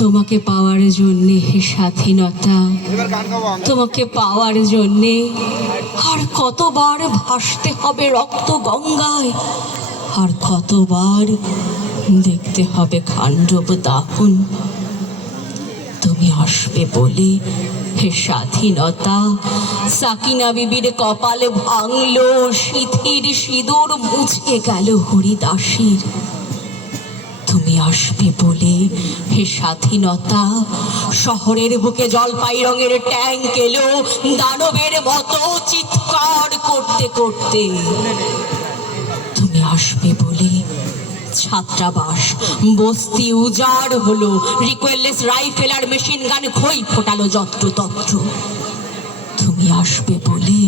তোমাকে পাওয়ার জন্যে হে স্বাধীনতা, তোমাকে পাওয়ার জন্যে আর কতবার ভাসতে হবে রক্ত গঙ্গায়, আর কতবার দেখতে হবে খান্ডব দাহন। তুমি আসবে বলে হে স্বাধীনতা, সাকিনা বিবির কপাল ভাঙলো, সিথির সিঁদুর মুছে গেল হরিদাসীর। তুমি আসবে বলে হে স্বাধীনতা, শহরের বুকে জলপাই রঙের ট্যাঙ্ক এলো দানবের মতো চিৎকার করতে করতে। তুমি আসবে বলে ছাত্রাবাস বস্তি উজাড় হলো, রিকোয়েললেস রাইফেল আর মেশিন গান খই ফোটালো যত্রতত্র। তুমি আসবে বলে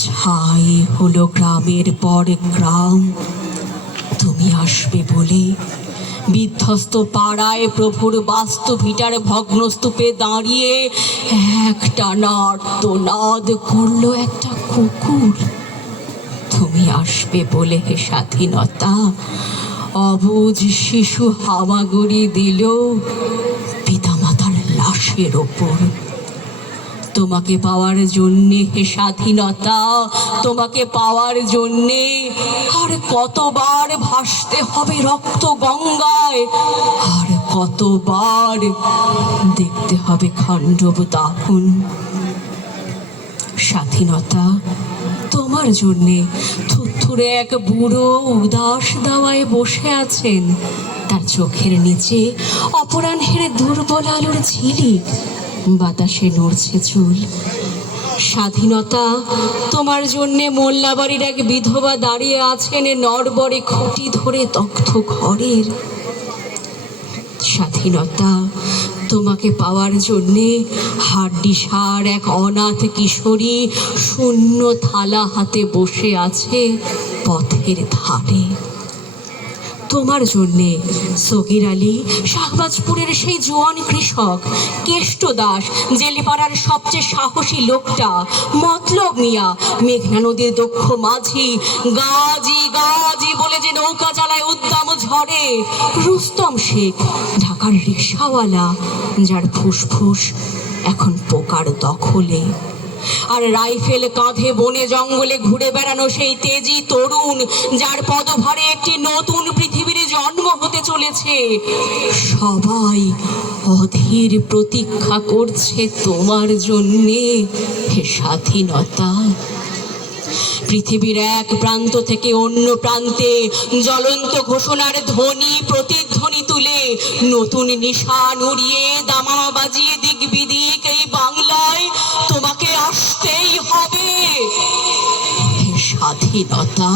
ছাই হলো গ্রামের পর গ্রাম। তুমি আসবে বলে বিধ্বস্ত পাড়ায় প্রভুর বাস্তু ভিটার ভগ্নস্তূপে দাঁড়িয়ে একটানা আর্তনাদ করলো একটা কুকুর। তুমি আসবে বলে হে স্বাধীনতা, অবুঝ শিশু হামাগুড়ি দিল পিতামাতার লাশের ওপর। তোমাকে পাওয়ার জন্যে হে স্বাধীনতা, তোমাকে পাওয়ার জন্যে আর কতবার ভাসতে হবে রক্ত গঙ্গায়, আর কতবার দেখতে হবে খান্ডব দাহন। স্বাধীনতা তোমার জন্যে থুরথুরে এক বুড়ো উদাস দাওয়ায় বসে আছেন, তার চোখের নিচে অপরাহ্নের দুর্বল আলোর ঝিলিক, বাতাসে নড়ছে চুল। স্বাধীনতা তোমার জন্যে মোল্লাবাড়ির এক বিধবা দাঁড়িয়ে আছেন নড়বড়ে খুঁটি ধরে দগ্ধ ঘরের। স্বাধীনতা তোমাকে পাওয়ার জন্যে হাড্ডিসার এক অনাথ কিশোরী শূন্য থালা হাতে বসে আছে পথের ধারে। তোমার জন্যে সগির আলী, শাহবাজপুরের সেই জোয়ান কৃষক, কেষ্ট দাস, জেলেপাড়ার সবচেয়ে সাহসী লোকটা, মতলব মিয়া, মেঘনা নদীর দক্ষ মাঝি, গাজী গাজী বলে যে নৌকা চালায় উদ্দাম ঝড়ে, রুস্তম শেখ, ঢাকার রিকশাওয়ালা, যার ফুসফুস এখন পোকার দখলে, আর রাইফেল কাঁধে বনে জঙ্গলে ঘুরে বেড়ানো সেই তেজি তরুণ, যার পদভারে একটি নতুন পৃথিবীর জন্ম হতে চলেছে। সবাই অধীর প্রতীক্ষা করছে তোমার জন্যে হে স্বাধীনতা। পৃথিবীর এক প্রান্ত থেকে অন্য প্রান্তে জ্বলন্ত ঘোষণার ধ্বনি প্রতিধ্বনি তুলে নতুন নিশান উড়িয়ে দামামা বাজিয়ে দিক বিদিক এই বাংলায় তোমাকে আসতেই হবে হে স্বাধীনতা।